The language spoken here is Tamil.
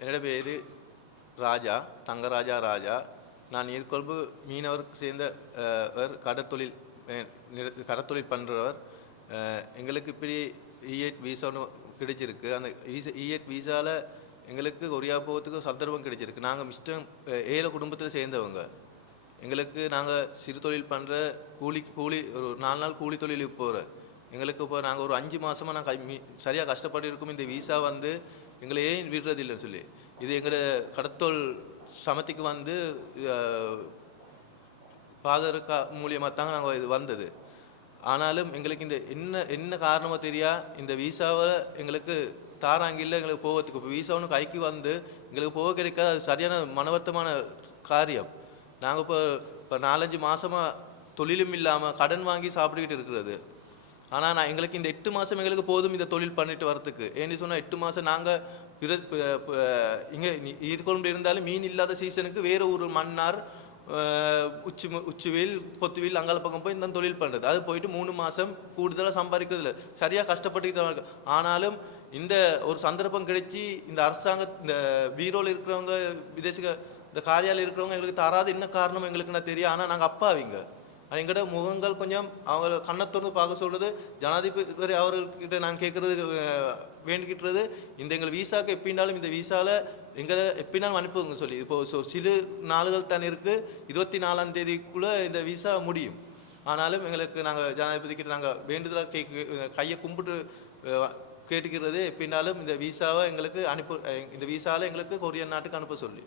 என்னோட பேர் ராஜா, தங்கராஜா ராஜா. நான் நீர்கொழும்பு மீனவருக்கு சேர்ந்தவர், கடத்தொழில் பண்ணுறவர். எங்களுக்கு இப்படி E8 வீசா ஒன்று கிடைச்சிருக்கு. அந்த E8 வீசாவில் எங்களுக்கு கொரியா போகிறதுக்கு சந்தர்ப்பம் கிடைச்சிருக்கு. நாங்கள் மிஸ்டம் ஏழை குடும்பத்தில் சேர்ந்தவங்க. எங்களுக்கு நாங்கள் சிறு தொழில் பண்ணுற கூலி ஒரு 4 நாள் கூலி தொழிலுக்கு போகிறேன். எங்களுக்கு இப்போ நாங்கள் ஒரு 5 மாதமாக நாங்கள் சரியாக கஷ்டப்பட்டு இருக்கோம். இந்த வீசா வந்து எங்களை ஏன் விடுறதில்லைன்னு சொல்லி, இது எங்களோட கடத்தொல் சமத்திக்கு வந்து ஃபாதர் மூலியமாக தாங்க நாங்கள் இது வந்தது. ஆனாலும் எங்களுக்கு இந்த என்ன காரணமாக தெரியா இந்த வீசாவை எங்களுக்கு தாராங்கில்ல எங்களுக்கு போகிறதுக்கு. இப்போ வீசா ஒன்று கைக்கு வந்து எங்களுக்கு போக கிடைக்காது. அது சரியான மனவர்த்தமான காரியம். நாங்கள் இப்போ 4-5 மாதமாக தொழிலும் இல்லாமல் கடன் வாங்கி சாப்பிட்டுக்கிட்டு இருக்கிறது. ஆனால் எங்களுக்கு இந்த 8 மாதம் எங்களுக்கு போதும் இந்த தொழில் பண்ணிட்டு வரத்துக்கு. ஏன்னு சொன்னால் 8 மாதம் நாங்கள் இங்கே ஈர்கொழும்பு இருந்தாலும் மீன் இல்லாத சீசனுக்கு வேறு ஒரு மன்னார், உச்சிவேல், பொத்துவேல் அங்கால பக்கம் போய் இந்த தொழில் பண்ணுறது. அது போயிட்டு 3 மாதம் கூடுதலாக சம்பாதிக்கிறது இல்லை, சரியாக கஷ்டப்பட்டுக்கிட்டு தான் இருக்கு. ஆனாலும் இந்த ஒரு சந்தர்ப்பம் கிடைச்சி இந்த இந்த பீரோவில் இருக்கிறவங்க, இந்த காரியாலயம் இருக்கிறவங்க எங்களுக்கு தராது என்ன காரணம் எங்களுக்கு நான் தெரியும். ஆனால் நாங்கள் அப்பாவிங்க. எங்கள்கிட்ட முகங்கள் கொஞ்சம் அவங்க கண்ணத்தொன்று பார்க்க சொல்கிறது. ஜனாதிபதி அவர்கிட்ட நாங்கள் கேட்குறது வேண்டிக்கிட்டுறது, இந்த எங்கள் வீசாவுக்கு எப்படின்னாலும் இந்த வீசாவில் எங்களை எப்படினாலும் அனுப்புங்க சொல்லி. இப்போது சிறு நாளுகள் தான் இருக்குது, 24ஆம் தேதிக்குள்ளே இந்த வீசா முடியும். ஆனாலும் எங்களுக்கு நாங்கள் ஜனாதிபதிக்கிட்ட நாங்கள் வேண்டுதலாக கையை கும்பிட்டு கேட்டுக்கிறது எப்படின்னாலும் இந்த வீசாவை எங்களுக்கு இந்த வீசாவில் எங்களுக்கு கொரியன் நாட்டுக்கு அனுப்ப சொல்லி.